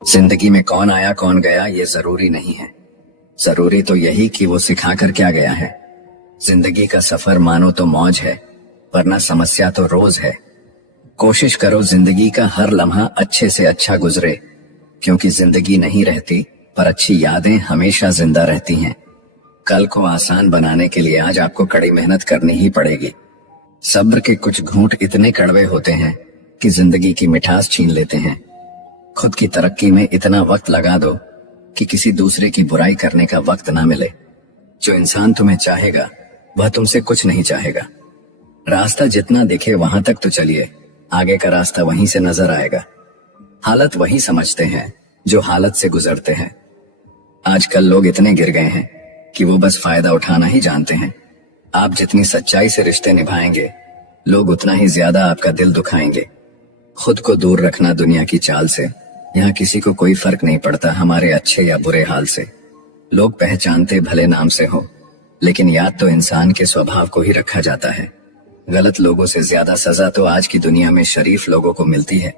जिंदगी में कौन आया कौन गया ये जरूरी नहीं है। जरूरी तो यही कि वो सिखा कर क्या गया है। जिंदगी का सफर मानो तो मौज है, वरना समस्या तो रोज है। कोशिश करो जिंदगी का हर लम्हा अच्छे से अच्छा गुजरे, क्योंकि जिंदगी नहीं रहती पर अच्छी यादें हमेशा जिंदा रहती हैं। कल को आसान बनाने के लिए आज आपको कड़ी मेहनत करनी ही पड़ेगी। सब्र के कुछ घूंट इतने कड़वे होते हैं कि जिंदगी की मिठास छीन लेते हैं। खुद की तरक्की में इतना वक्त लगा दो कि किसी दूसरे की बुराई करने का वक्त ना मिले। जो इंसान तुम्हें चाहेगा वह तुमसे कुछ नहीं चाहेगा। रास्ता जितना दिखे वहां तक तो चलिए, आगे का रास्ता वहीं से नजर आएगा। हालत वही समझते हैं जो हालत से गुजरते हैं। आजकल लोग इतने गिर गए हैं कि वो बस फायदा उठाना ही जानते हैं। आप जितनी सच्चाई से रिश्ते निभाएंगे, लोग उतना ही ज्यादा आपका दिल दुखाएंगे। खुद को दूर रखना दुनिया की चाल से। यहाँ किसी को कोई फर्क नहीं पड़ता हमारे अच्छे या बुरे हाल से। लोग पहचानते भले नाम से हो, लेकिन याद तो इंसान के स्वभाव को ही रखा जाता है। गलत लोगों से ज्यादा सजा तो आज की दुनिया में शरीफ लोगों को मिलती है।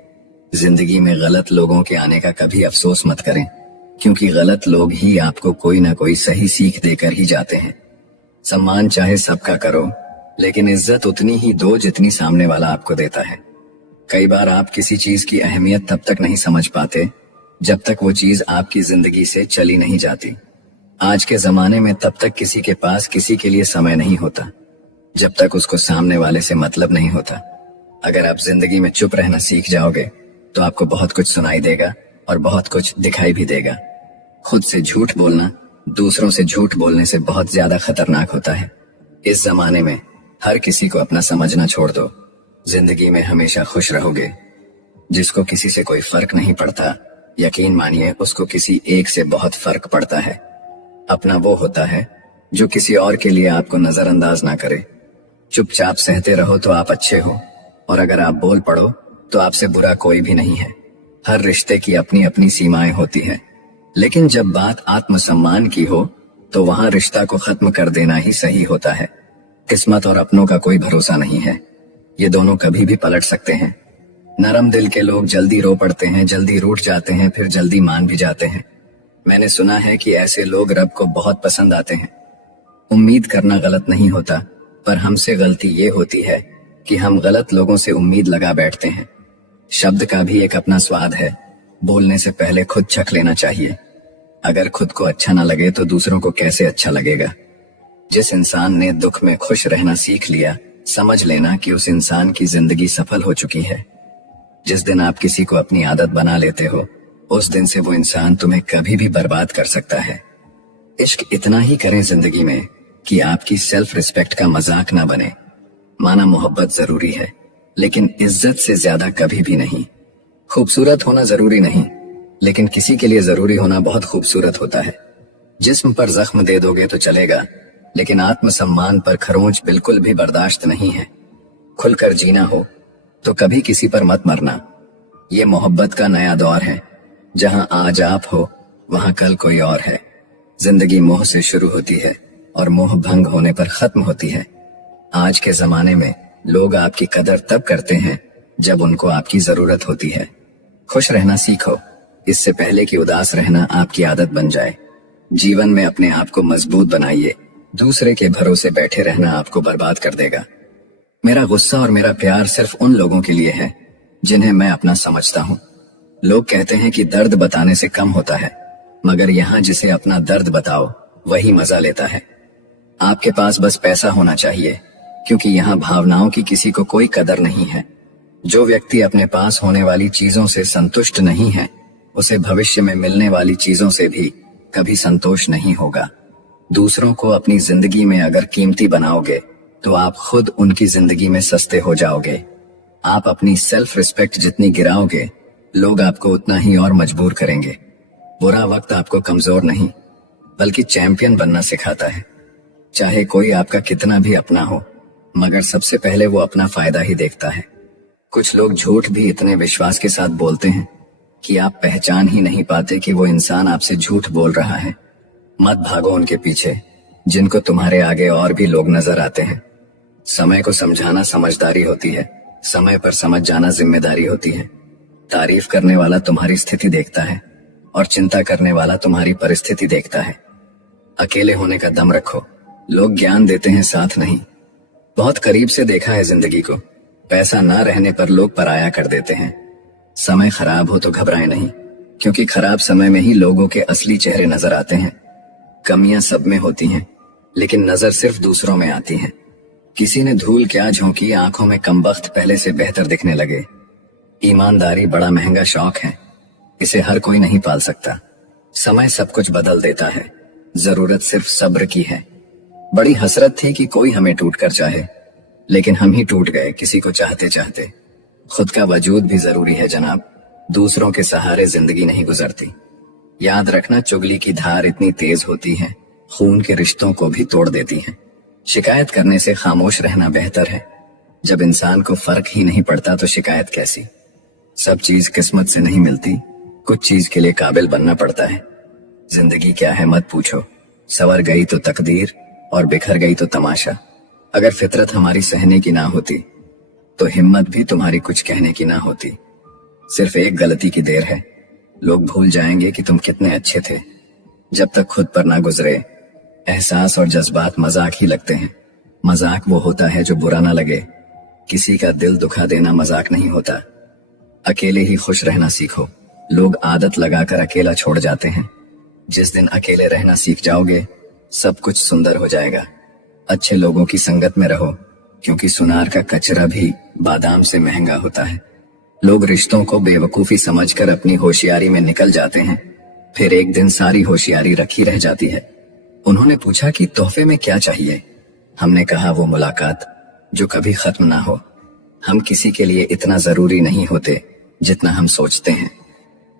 जिंदगी में गलत लोगों के आने का कभी अफसोस मत करें, क्योंकि गलत लोग ही आपको कोई ना कोई सही सीख देकर ही जाते हैं। सम्मान चाहे सबका करो, लेकिन इज्जत उतनी ही दो जितनी सामने वाला आपको देता है। कई बार आप किसी चीज की अहमियत तब तक नहीं समझ पाते जब तक वो चीज आपकी जिंदगी से चली नहीं जाती। आज के जमाने में तब तक किसी के पास किसी के लिए समय नहीं होता जब तक उसको सामने वाले से मतलब नहीं होता। अगर आप जिंदगी में चुप रहना सीख जाओगे तो आपको बहुत कुछ सुनाई देगा और बहुत कुछ दिखाई भी देगा। खुद से झूठ बोलना दूसरों से झूठ बोलने से बहुत ज्यादा खतरनाक होता है। इस जमाने में हर किसी को अपना समझना छोड़ दो। जिंदगी में हमेशा खुश रहोगे। जिसको किसी से कोई फर्क नहीं पड़ता, यकीन मानिए उसको किसी एक से बहुत फर्क पड़ता है। अपना वो होता है जो किसी और के लिए आपको नजरअंदाज ना करे। चुपचाप सहते रहो तो आप अच्छे हो, और अगर आप बोल पड़ो तो आपसे बुरा कोई भी नहीं है। हर रिश्ते की अपनी अपनी सीमाएं होती है, लेकिन जब बात आत्मसम्मान की हो तो वहां रिश्ता को खत्म कर देना ही सही होता है। किस्मत और अपनों का कोई भरोसा नहीं है, ये दोनों कभी भी पलट सकते हैं। नरम दिल के लोग जल्दी रो पड़ते हैं, जल्दी रूठ जाते हैं, फिर जल्दी मान भी जाते हैं। मैंने सुना है कि ऐसे लोग रब को बहुत पसंद आते हैं। उम्मीद करना गलत नहीं होता, पर हमसे गलती ये होती है कि हम गलत लोगों से उम्मीद लगा बैठते हैं। शब्द का भी एक अपना स्वाद है, बोलने से पहले खुद चख लेना चाहिए। अगर खुद को अच्छा ना लगे तो दूसरों को कैसे अच्छा लगेगा। जिस इंसान ने दुख में खुश रहना सीख लिया, समझ लेना कि उस इंसान की जिंदगी सफल हो चुकी है। जिस दिन आप किसी को अपनी आदत बना लेते हो, उस दिन से वो इंसान तुम्हें कभी भी बर्बाद कर सकता है। इश्क इतना ही करें जिंदगी में कि आपकी सेल्फ रिस्पेक्ट का मजाक ना बने। माना मोहब्बत जरूरी है, लेकिन इज्जत से ज्यादा कभी भी नहीं। खूबसूरत होना जरूरी नहीं, लेकिन किसी के लिए जरूरी होना बहुत खूबसूरत होता है। जिस्म पर जख्म दे दोगे तो चलेगा, लेकिन आत्मसम्मान पर खरोंच बिल्कुल भी बर्दाश्त नहीं है। खुलकर जीना हो तो कभी किसी पर मत मरना। ये मोहब्बत का नया दौर है, जहां आज आप हो वहां कल कोई और है। जिंदगी मोह से शुरू होती है और मोह भंग होने पर खत्म होती है। आज के जमाने में लोग आपकी कदर तब करते हैं जब उनको आपकी जरूरत होती है। खुश रहना सीखो, इससे पहले कि उदास रहना आपकी आदत बन जाए। जीवन में अपने आप को मजबूत बनाइए, दूसरे के भरोसे बैठे रहना आपको बर्बाद कर देगा। मेरा गुस्सा और मेरा प्यार सिर्फ उन लोगों के लिए है जिन्हें मैं अपना समझता हूँ। लोग कहते हैं कि दर्द बताने से कम होता है, मगर यहाँ जिसे अपना दर्द बताओ वही मजा लेता है। आपके पास बस पैसा होना चाहिए, क्योंकि यहाँ भावनाओं की किसी को कोई कदर नहीं है। जो व्यक्ति अपने पास होने वाली चीजों से संतुष्ट नहीं है, उसे भविष्य में मिलने वाली चीजों से भी कभी संतोष नहीं होगा। दूसरों को अपनी जिंदगी में अगर कीमती बनाओगे तो आप खुद उनकी जिंदगी में सस्ते हो जाओगे। आप अपनी सेल्फ रिस्पेक्ट जितनी गिराओगे, लोग आपको उतना ही और मजबूर करेंगे। बुरा वक्त आपको कमजोर नहीं बल्कि चैंपियन बनना सिखाता है। चाहे कोई आपका कितना भी अपना हो, मगर सबसे पहले वो अपना फायदा ही देखता है। कुछ लोग झूठ भी इतने विश्वास के साथ बोलते हैं कि आप पहचान ही नहीं पाते कि वो इंसान आपसे झूठ बोल रहा है। मत भागो उनके पीछे जिनको तुम्हारे आगे और भी लोग नजर आते हैं। समय को समझाना समझदारी होती है, समय पर समझ जाना जिम्मेदारी होती है। तारीफ करने वाला तुम्हारी स्थिति देखता है, और चिंता करने वाला तुम्हारी परिस्थिति देखता है। अकेले होने का दम रखो, लोग ज्ञान देते हैं साथ नहीं। बहुत करीब से देखा है जिंदगी को, पैसा ना रहने पर लोग पराया कर देते हैं। समय खराब हो तो घबराए नहीं, क्योंकि खराब समय में ही लोगों के असली चेहरे नजर आते हैं। कमियां सब में होती हैं, लेकिन नजर सिर्फ दूसरों में आती है। किसी ने धूल क्या झोंकी, आंखों में कमबख्त पहले से बेहतर दिखने लगे। ईमानदारी बड़ा महंगा शौक है, इसे हर कोई नहीं पाल सकता। समय सब कुछ बदल देता है, जरूरत सिर्फ सब्र की है। बड़ी हसरत थी कि कोई हमें टूट कर चाहे, लेकिन हम ही टूट गए किसी को चाहते चाहते। खुद का वजूद भी जरूरी है जनाब, दूसरों के सहारे जिंदगी नहीं गुजरती। याद रखना, चुगली की धार इतनी तेज होती है, खून के रिश्तों को भी तोड़ देती है। शिकायत करने से खामोश रहना बेहतर है। जब इंसान को फर्क ही नहीं पड़ता तो शिकायत कैसी। सब चीज किस्मत से नहीं मिलती, कुछ चीज के लिए काबिल बनना पड़ता है। जिंदगी क्या है मत पूछो, सवर गई तो तकदीर और बिखर गई तो तमाशा। अगर फितरत हमारी सहने की ना होती तो हिम्मत भी तुम्हारी कुछ कहने की ना होती। सिर्फ एक गलती की देर है, लोग भूल जाएंगे कि तुम कितने अच्छे थे। जब तक खुद पर ना गुजरे, एहसास और जज्बात मजाक ही लगते हैं। मजाक वो होता है जो बुरा ना लगे। किसी का दिल दुखा देना मजाक नहीं होता। अकेले ही खुश रहना सीखो। लोग आदत लगाकर अकेला छोड़ जाते हैं। जिस दिन अकेले रहना सीख जाओगे, सब कुछ सुंदर हो जाएगा। अच्छे लोगों की संगत में रहो, क्योंकि सुनार का कचरा भी बादाम से महंगा होता है। लोग रिश्तों को बेवकूफी समझकर अपनी होशियारी में निकल जाते हैं, फिर एक दिन सारी होशियारी रखी रह जाती है। उन्होंने पूछा कि तोहफे में क्या चाहिए। हमने कहा वो मुलाकात जो कभी खत्म ना हो। हम किसी के लिए इतना जरूरी नहीं होते जितना हम सोचते हैं।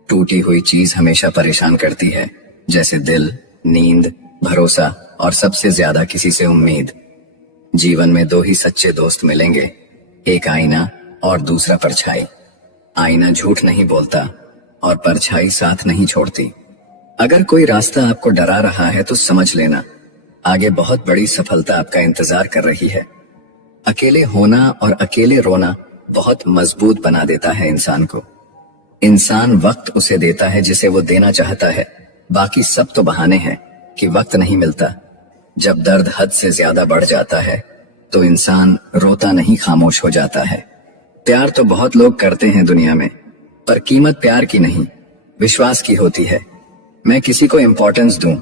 टूटी हुई चीज हमेशा परेशान करती है, जैसे दिल, नींद, भरोसा और सबसे ज्यादा किसी से उम्मीद। जीवन में दो ही सच्चे दोस्त मिलेंगे, एक आईना और दूसरा परछाई। आईना झूठ नहीं बोलता और परछाई साथ नहीं छोड़ती। अगर कोई रास्ता आपको डरा रहा है तो समझ लेना, आगे बहुत बड़ी सफलता आपका इंतजार कर रही है। अकेले होना और अकेले रोना बहुत मजबूत बना देता है इंसान को। इंसान वक्त उसे देता है जिसे वो देना चाहता है, बाकी सब तो बहाने हैं कि वक्त नहीं मिलता। जब दर्द हद से ज्यादा बढ़ जाता है तो इंसान रोता नहीं, खामोश हो जाता है। प्यार तो बहुत लोग करते हैं दुनिया में, पर कीमत प्यार की नहीं, विश्वास की होती है। मैं किसी को इंपॉर्टेंस दूं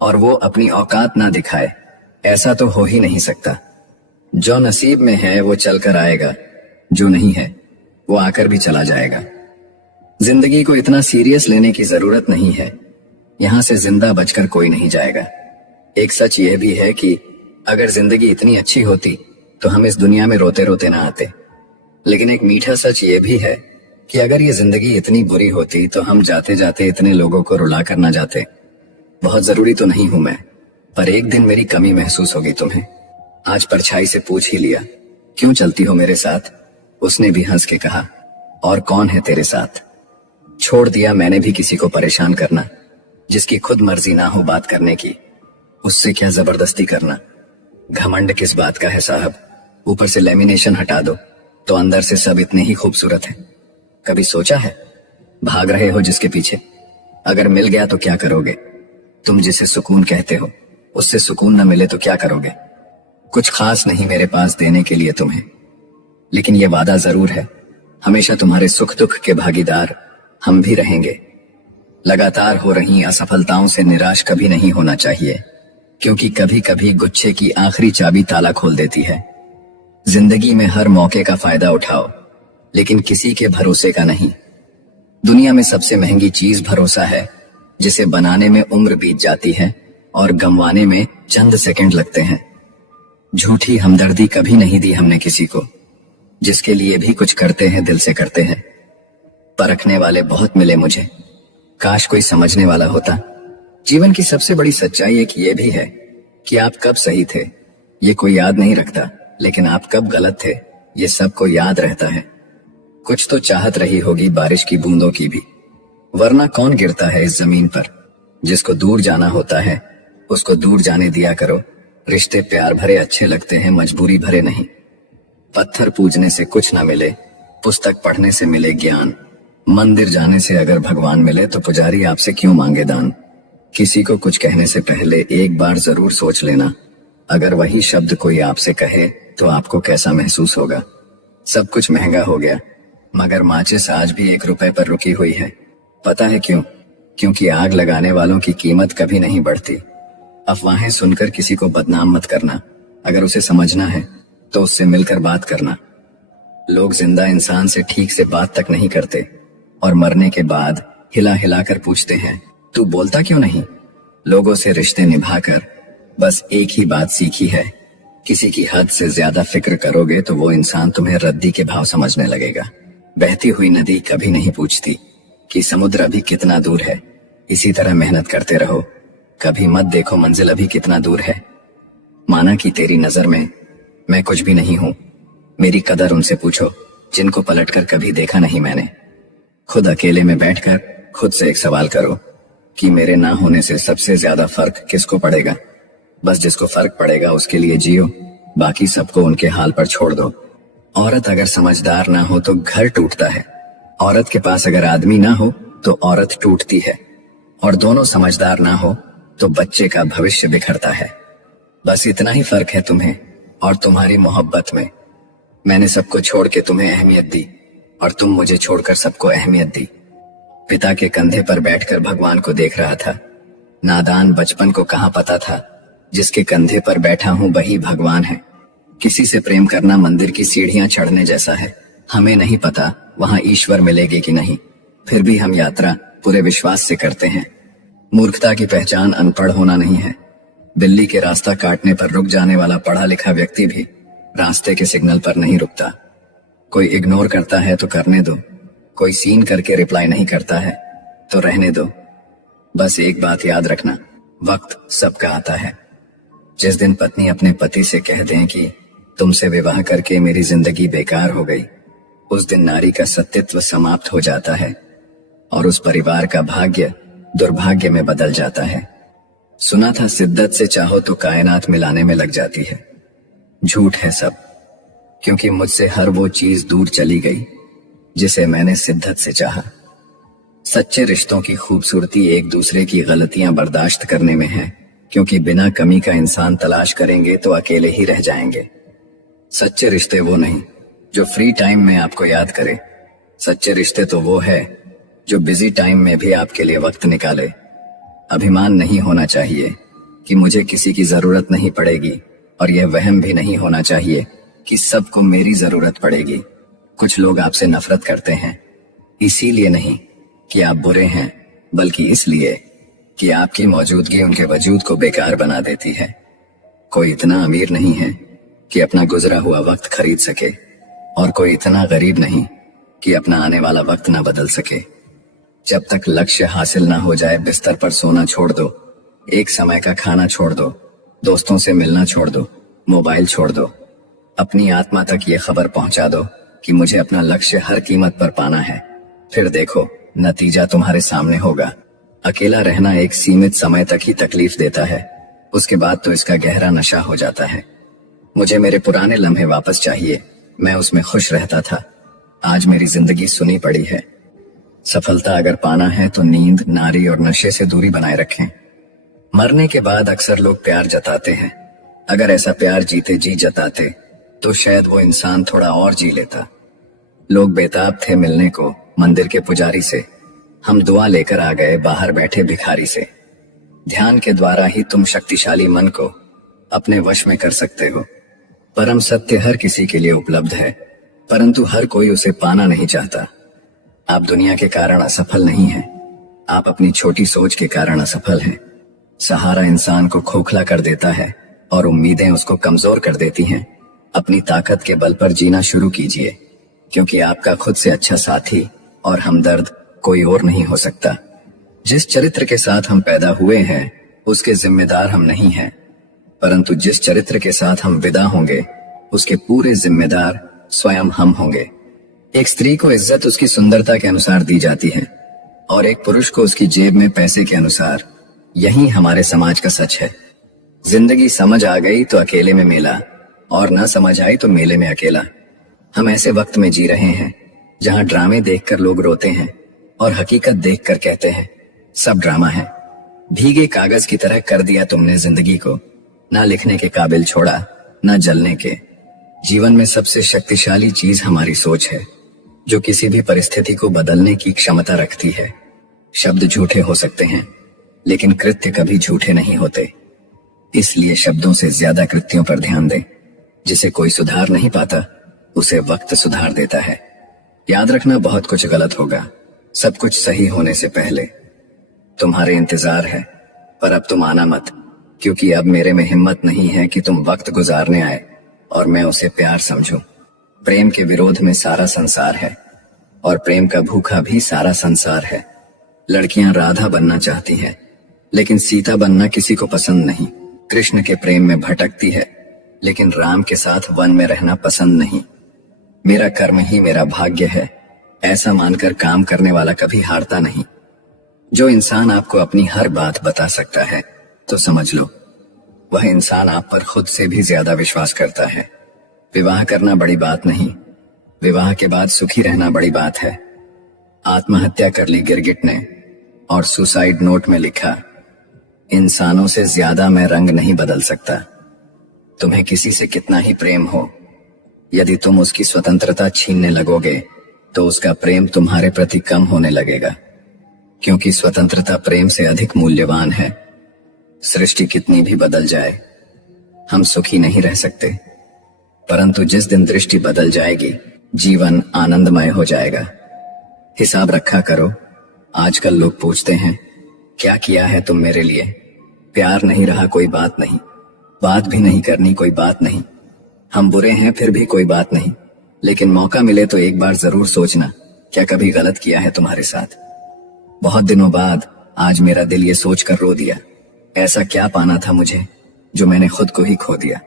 और वो अपनी औकात ना दिखाए, ऐसा तो हो ही नहीं सकता। जो नसीब में है वो चल कर आएगा, जो नहीं है वो आकर भी चला जाएगा। जिंदगी को इतना सीरियस लेने की जरूरत नहीं है, यहां से जिंदा बचकर कोई नहीं जाएगा। एक सच यह भी है कि अगर जिंदगी इतनी अच्छी होती तो हम इस दुनिया में रोते रोते ना आते। लेकिन एक मीठा सच ये भी है कि अगर ये जिंदगी इतनी बुरी होती तो हम जाते जाते इतने लोगों को रुला कर ना जाते। बहुत जरूरी तो नहीं हूं मैं, पर एक दिन मेरी कमी महसूस होगी तुम्हें। आज परछाई से पूछ ही लिया, क्यों चलती हो मेरे साथ? उसने भी हंस के कहा, और कौन है तेरे साथ? छोड़ दिया मैंने भी किसी को परेशान करना, जिसकी खुद मर्जी ना हो बात करने की, उससे क्या जबरदस्ती करना। घमंड किस बात का है साहब, ऊपर से लेमिनेशन हटा दो तो अंदर से सब इतने ही खूबसूरत हैं। कभी सोचा है, भाग रहे हो जिसके पीछे, अगर मिल गया तो क्या करोगे? तुम जिसे सुकून कहते हो उससे सुकून न मिले तो क्या करोगे? कुछ खास नहीं मेरे पास देने के लिए तुम्हें, लेकिन ये वादा जरूर है, हमेशा तुम्हारे सुख दुख के भागीदार हम भी रहेंगे। लगातार हो रही असफलताओं से निराश कभी नहीं होना चाहिए, क्योंकि कभी कभी गुच्छे की आखिरी चाबी ताला खोल देती है। जिंदगी में हर मौके का फायदा उठाओ, लेकिन किसी के भरोसे का नहीं। दुनिया में सबसे महंगी चीज भरोसा है, जिसे बनाने में उम्र बीत जाती है और गंवाने में चंद सेकंड लगते हैं। झूठी हमदर्दी कभी नहीं दी हमने किसी को, जिसके लिए भी कुछ करते हैं दिल से करते हैं। परखने वाले बहुत मिले मुझे, काश कोई समझने वाला होता। जीवन की सबसे बड़ी सच्चाई एक ये भी है कि आप कब सही थे ये कोई याद नहीं रखता, लेकिन आप कब गलत थे ये सबको याद रहता है। कुछ तो चाहत रही होगी बारिश की बूंदों की भी, वरना कौन गिरता है इस जमीन पर। जिसको दूर जाना होता है उसको दूर जाने दिया करो। रिश्ते प्यार भरे अच्छे लगते हैं, मजबूरी भरे नहीं। पत्थर पूजने से कुछ ना मिले, पुस्तक पढ़ने से मिले ज्ञान। मंदिर जाने से अगर भगवान मिले तो पुजारी आपसे क्यों मांगे दान। किसी को कुछ कहने से पहले एक बार जरूर सोच लेना, अगर वही शब्द कोई आपसे कहे तो आपको कैसा महसूस होगा। सब कुछ महंगा हो गया, मगर माचिस आज भी 1 रुपए पर रुकी हुई है। पता है क्यों? क्योंकि आग लगाने वालों की कीमत कभी नहीं बढ़ती। अफवाहें सुनकर किसी को बदनाम मत करना, अगर उसे समझना है तो उससे मिलकर बात करना। लोग जिंदा इंसान से ठीक से बात तक नहीं करते और मरने के बाद हिला हिला कर पूछते हैं, तू बोलता क्यों नहीं। लोगों से रिश्ते निभाकर बस एक ही बात सीखी है, किसी की हद से ज्यादा फिक्र करोगे तो वो इंसान तुम्हें रद्दी के भाव समझने लगेगा। बहती हुई नदी कभी नहीं पूछती कि समुद्र अभी कितना दूर है। इसी तरह मेहनत करते रहो, कभी मत देखो मंजिल अभी कितना दूर है। माना कि तेरी नजर में मैं कुछ भी नहीं हूं, मेरी कदर उनसे पूछो जिनको पलटकर कभी देखा नहीं मैंने। खुद अकेले में बैठकर खुद से एक सवाल करो कि मेरे ना होने से सबसे ज्यादा फर्क किसको पड़ेगा। बस जिसको फर्क पड़ेगा उसके लिए जियो, बाकी सबको उनके हाल पर छोड़ दो। औरत अगर समझदार ना हो तो घर टूटता है, औरत के पास अगर आदमी ना हो तो औरत टूटती है, और दोनों समझदार ना हो तो बच्चे का भविष्य बिखरता है। बस इतना ही फर्क है तुम्हें और तुम्हारी मोहब्बत में। मैंने सबको छोड़ के तुम्हें अहमियत दी और तुम मुझे छोड़कर सबको अहमियत दी। पिता के कंधे पर बैठकर भगवान को देख रहा था। नादान बचपन को कहां पता था जिसके कंधे पर बैठा हूं वही भगवान है। किसी से प्रेम करना मंदिर की सीढ़ियां चढ़ने जैसा है। हमें नहीं पता वहां ईश्वर मिलेगे कि नहीं, फिर भी हम यात्रा पूरे विश्वास से करते हैं। मूर्खता की पहचान अनपढ़ होना नहीं है। बिल्ली के रास्ता काटने पर रुक जाने वाला पढ़ा लिखा व्यक्ति भी रास्ते के सिग्नल पर नहीं रुकता। कोई इग्नोर करता है तो करने दो, कोई सीन करके रिप्लाई नहीं करता है तो रहने दो। बस एक बात याद रखना, वक्त सबका आता है। जिस दिन पत्नी अपने पति से कह दें कि तुमसे विवाह करके मेरी जिंदगी बेकार हो गई, उस दिन नारी का सत्यत्व समाप्त हो जाता है और उस परिवार का भाग्य दुर्भाग्य में बदल जाता है। सुना था शिद्दत से चाहो तो कायनात मिलाने में लग जाती है। झूठ है सब, क्योंकि मुझसे हर वो चीज दूर चली गई जिसे मैंने शिद्दत से चाहा। सच्चे रिश्तों की खूबसूरती एक दूसरे की गलतियां बर्दाश्त करने में है, क्योंकि बिना कमी का इंसान तलाश करेंगे तो अकेले ही रह जाएंगे। सच्चे रिश्ते वो नहीं जो फ्री टाइम में आपको याद करे, सच्चे रिश्ते तो वो है जो बिजी टाइम में भी आपके लिए वक्त निकाले। अभिमान नहीं होना चाहिए कि मुझे किसी की जरूरत नहीं पड़ेगी, और यह वहम भी नहीं होना चाहिए कि सबको मेरी जरूरत पड़ेगी। कुछ लोग आपसे नफरत करते हैं, इसीलिए नहीं कि आप बुरे हैं, बल्कि इसलिए कि आपकी मौजूदगी उनके वजूद को बेकार बना देती है। कोई इतना अमीर नहीं है कि अपना गुजरा हुआ वक्त खरीद सके, और कोई इतना गरीब नहीं कि अपना आने वाला वक्त ना बदल सके। जब तक लक्ष्य हासिल ना हो जाए बिस्तर पर सोना छोड़ दो, एक समय का खाना छोड़ दो, दोस्तों से मिलना छोड़ दो, मोबाइल छोड़ दो। अपनी आत्मा तक ये खबर पहुंचा दो कि मुझे अपना लक्ष्य हर कीमत पर पाना है। फिर देखो नतीजा तुम्हारे सामने होगा। अकेला रहना एक सीमित समय तक ही तकलीफ देता है, उसके बाद तो इसका गहरा नशा हो जाता है। मुझे मेरे पुराने लम्हे वापस चाहिए, मैं उसमें खुश रहता था। आज मेरी जिंदगी सुनी पड़ी है। सफलता अगर पाना है तो नींद, नारी और नशे से दूरी बनाए रखें। मरने के बाद अक्सर लोग प्यार जताते हैं। अगर ऐसा प्यार जीते जी जताते तो शायद वो इंसान थोड़ा और जी लेता। लोग बेताब थे मिलने को मंदिर के पुजारी से, हम दुआ लेकर आ गए बाहर बैठे भिखारी से। ध्यान के द्वारा ही तुम शक्तिशाली मन को अपने वश में कर सकते हो। परम सत्य हर किसी के लिए उपलब्ध है, परंतु हर कोई उसे पाना नहीं चाहता। आप दुनिया के कारण असफल नहीं हैं, आप अपनी छोटी सोच के कारण असफल हैं। सहारा इंसान को खोखला कर देता है और उम्मीदें उसको कमजोर कर देती हैं। अपनी ताकत के बल पर जीना शुरू कीजिए, क्योंकि आपका खुद से अच्छा साथी और हमदर्द कोई और नहीं हो सकता। जिस चरित्र के साथ हम पैदा हुए हैं उसके जिम्मेदार हम नहीं हैं, परंतु जिस चरित्र के साथ हम विदा होंगे उसके पूरे जिम्मेदार स्वयं हम होंगे। एक स्त्री को इज्जत उसकी सुंदरता के अनुसार दी जाती है और एक पुरुष को उसकी जेब में पैसे के अनुसार। यही हमारे समाज का सच है। जिंदगी समझ आ गई तो अकेले में मेला, और न समझ आई तो मेले में अकेला। हम ऐसे वक्त में जी रहे हैं जहां ड्रामे देखकर लोग रोते हैं और हकीकत देखकर कहते हैं सब ड्रामा है। भीगे कागज की तरह कर दिया तुमने जिंदगी को, ना लिखने के काबिल छोड़ा ना जलने के। जीवन में सबसे शक्तिशाली चीज हमारी सोच है, जो किसी भी परिस्थिति को बदलने की क्षमता रखती है। शब्द झूठे हो सकते हैं, लेकिन कृत्य कभी झूठे नहीं होते। इसलिए शब्दों से ज्यादा कृत्यों पर ध्यान दें। जिसे कोई सुधार नहीं पाता, उसे वक्त सुधार देता है। याद रखना, बहुत कुछ गलत होगा, सब कुछ सही होने से पहले। तुम्हारे इंतजार है, पर अब तुम आना मत, क्योंकि अब मेरे में हिम्मत नहीं है कि तुम वक्त गुजारने आए और मैं उसे प्यार समझूं। प्रेम के विरोध में सारा संसार है, और प्रेम का भूखा भी सारा संसार है। लड़कियां राधा बनना चाहती हैं, लेकिन सीता बनना किसी को पसंद नहीं। कृष्ण के प्रेम में भटकती है, लेकिन राम के साथ वन में रहना पसंद नहीं। मेरा कर्म ही मेरा भाग्य है, ऐसा मानकर काम करने वाला कभी हारता नहीं। जो इंसान आपको अपनी हर बात बता सकता है, तो समझ लो वह इंसान आप पर खुद से भी ज्यादा विश्वास करता है। विवाह करना बड़ी बात नहीं, विवाह के बाद सुखी रहना बड़ी बात है। आत्महत्या कर ली गिरगिट ने, और सुसाइड नोट में लिखा, इंसानों से ज्यादा मैं रंग नहीं बदल सकता। तुम्हें किसी से कितना ही प्रेम हो, यदि तुम उसकी स्वतंत्रता छीनने लगोगे, तो उसका प्रेम तुम्हारे प्रति कम होने लगेगा, क्योंकि स्वतंत्रता प्रेम से अधिक मूल्यवान है। सृष्टि कितनी भी बदल जाए, हम सुखी नहीं रह सकते, परंतु जिस दिन दृष्टि बदल जाएगी, जीवन आनंदमय हो जाएगा। हिसाब रखा करो। आजकल लोग पूछते हैं, क्या किया है तुम मेरे लिए? प्यार नहीं रहा कोई बात नहीं, बात भी नहीं करनी कोई बात नहीं। हम बुरे हैं फिर भी कोई बात नहीं, लेकिन मौका मिले तो एक बार जरूर सोचना, क्या कभी गलत किया है तुम्हारे साथ? बहुत दिनों बाद आज मेरा दिल ये सोचकर रो दिया, ऐसा क्या पाना था मुझे जो मैंने खुद को ही खो दिया।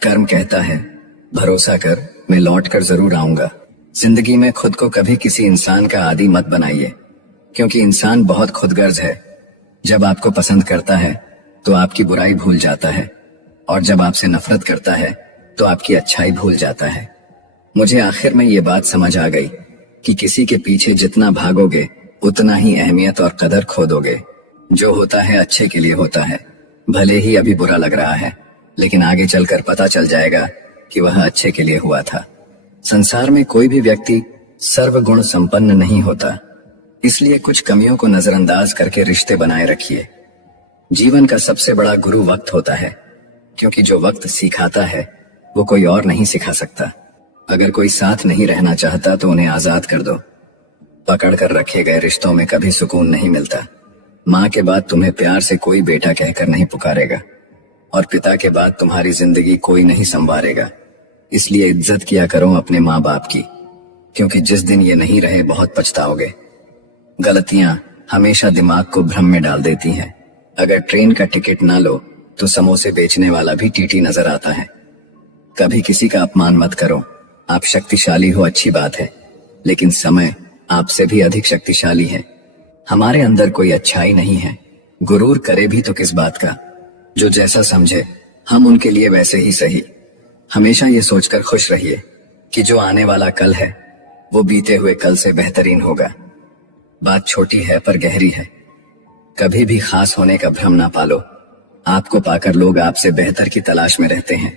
कर्म कहता है, भरोसा कर, मैं लौट कर जरूर आऊंगा। जिंदगी में खुद को कभी किसी इंसान का आदी मत बनाइए, क्योंकि इंसान बहुत खुदगर्ज है। जब आपको पसंद करता है तो आपकी बुराई भूल जाता है, और जब आपसे नफरत करता है तो आपकी अच्छाई भूल जाता है। मुझे आखिर में ये बात समझ आ गई कि किसी के पीछे जितना भागोगे, उतना ही अहमियत और कदर खो दोगे। जो होता है अच्छे के लिए होता है, भले ही अभी बुरा लग रहा है, लेकिन आगे चलकर पता चल जाएगा कि वह अच्छे के लिए हुआ था। संसार में कोई भी व्यक्ति सर्वगुण संपन्न नहीं होता, इसलिए कुछ कमियों को नजरअंदाज करके रिश्ते बनाए रखिए। जीवन का सबसे बड़ा गुरु वक्त होता है, क्योंकि जो वक्त सिखाता है वो कोई और नहीं सिखा सकता। अगर कोई साथ नहीं रहना चाहता तो उन्हें आजाद कर दो। पकड़ कर रखे गए रिश्तों में कभी सुकून नहीं मिलता। माँ के बाद तुम्हें प्यार से कोई बेटा कहकर नहीं पुकारेगा, और पिता के बाद तुम्हारी जिंदगी कोई नहीं संवारेगा। इसलिए इज्जत किया करो अपने माँ बाप की, क्योंकि जिस दिन ये नहीं रहे बहुत पछताओगे। गलतियां हमेशा दिमाग को भ्रम में डाल देती हैं। अगर ट्रेन का टिकट ना लो तो समोसे बेचने वाला भी टीटी नजर आता है। कभी किसी का अपमान मत करो। आप शक्तिशाली हो अच्छी बात है, लेकिन समय आपसे भी अधिक शक्तिशाली है। हमारे अंदर कोई अच्छाई नहीं है, गुरूर करे भी तो किस बात का। जो जैसा समझे हम उनके लिए वैसे ही सही। हमेशा ये सोचकर खुश रहिए कि जो आने वाला कल है वो बीते हुए कल से बेहतरीन होगा। बात छोटी है पर गहरी है। कभी भी खास होने का भ्रम ना पालो। आपको पाकर लोग आपसे बेहतर की तलाश में रहते हैं।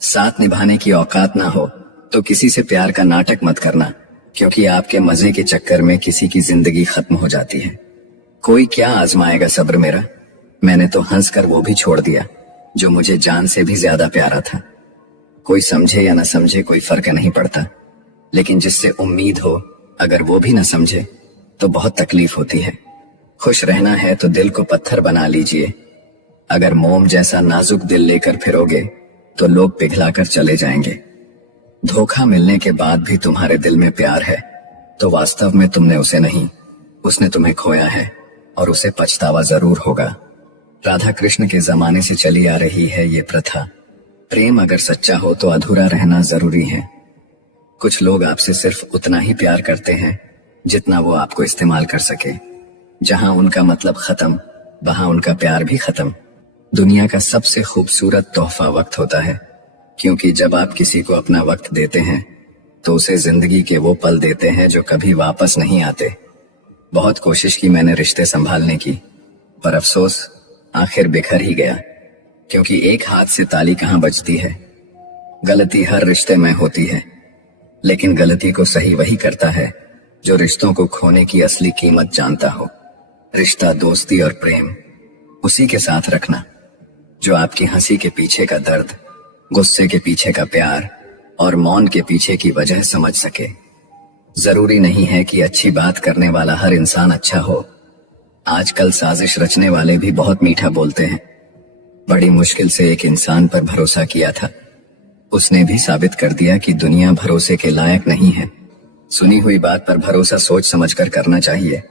साथ निभाने की औकात ना हो तो किसी से प्यार का नाटक मत करना, क्योंकि आपके मजे के चक्कर में किसी की जिंदगी खत्म हो जाती है। कोई क्या आजमाएगा सब्र मेरा? मैंने तो हंसकर वो भी छोड़ दिया जो मुझे जान से भी ज्यादा प्यारा था। कोई समझे या न समझे कोई फर्क नहीं पड़ता, लेकिन जिससे उम्मीद हो अगर वो भी न समझे तो बहुत तकलीफ होती है। खुश रहना है तो दिल को पत्थर बना लीजिए। अगर मोम जैसा नाजुक दिल लेकर फिरोगे तो लोग पिघलाकर चले जाएंगे। धोखा मिलने के बाद भी तुम्हारे दिल में प्यार है तो वास्तव में तुमने उसे नहीं, उसने तुम्हें खोया है, और उसे पछतावा जरूर होगा। राधा कृष्ण के जमाने से चली आ रही है ये प्रथा। प्रेम अगर सच्चा हो तो अधूरा रहना जरूरी है। कुछ लोग आपसे सिर्फ उतना ही प्यार करते हैं जितना वो आपको इस्तेमाल कर सके। जहां उनका मतलब खत्म, वहां उनका प्यार भी खत्म। दुनिया का सबसे खूबसूरत तोहफा वक्त होता है, क्योंकि जब आप किसी को अपना वक्त देते हैं तो उसे जिंदगी के वो पल देते हैं जो कभी वापस नहीं आते। बहुत कोशिश की मैंने रिश्ते संभालने की, पर अफसोस आखिर बिखर ही गया, क्योंकि एक हाथ से ताली कहाँ बजती है। गलती हर रिश्ते में होती है, लेकिन गलती को सही वही करता है जो रिश्तों को खोने की असली कीमत जानता हो। रिश्ता, दोस्ती और प्रेम उसी के साथ रखना जो आपकी हंसी के पीछे का दर्द, गुस्से के पीछे का प्यार और मौन के पीछे की वजह समझ सके। जरूरी नहीं है कि अच्छी बात करने वाला हर इंसान अच्छा हो। आजकल साजिश रचने वाले भी बहुत मीठा बोलते हैं। बड़ी मुश्किल से एक इंसान पर भरोसा किया था, उसने भी साबित कर दिया कि दुनिया भरोसे के लायक नहीं है। सुनी हुई बात पर भरोसा सोच समझकर करना चाहिए,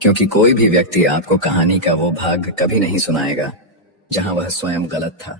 क्योंकि कोई भी व्यक्ति आपको कहानी का वो भाग कभी नहीं सुनाएगा जहां वह स्वयं गलत था।